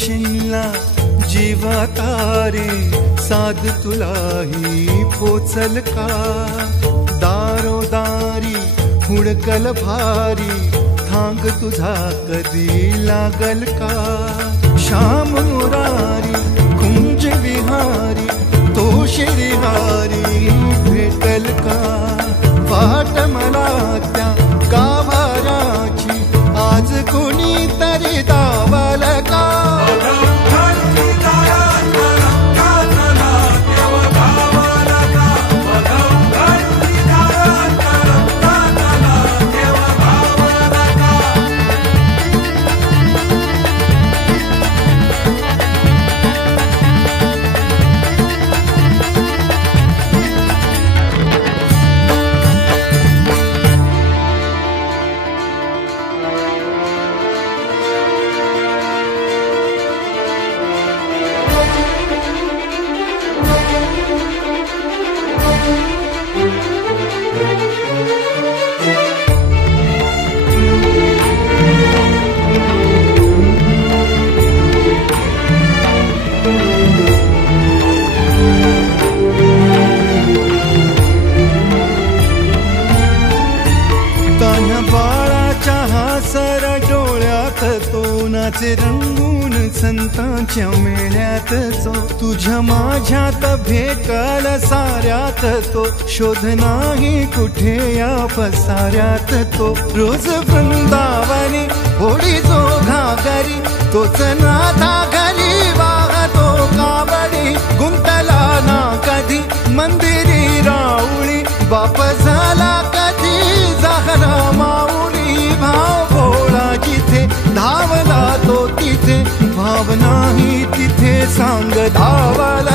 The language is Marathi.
दर्शनला जीवा तारे साध तुलाही पोचल का दारोदारी हुडकल भारी थांग तुझा कधी लागल का श्याम मुरारी कुंज विहारी तो श्रीहारी भेटल का वाट मला त्या गाभाराची आज कोणी तरी दावल का सर डोळ्यात तो नाचे रंगून संतांच्या मेळ्यात जो तुझ्या माझ्यात भेटल साऱ्यात तो शोध नाही कुठे या पसाऱ्यात तो रोज वृंदावनी होडी जो घागरी तोच नाथा घरी वाहतो कावडी गुंतला ना कधी मंदिरी राऊळी बाप झाला कधी जाहरा माऊली भाव भोळा जिथे धावला तो तिथे भाव नाही तिथे सांग धावला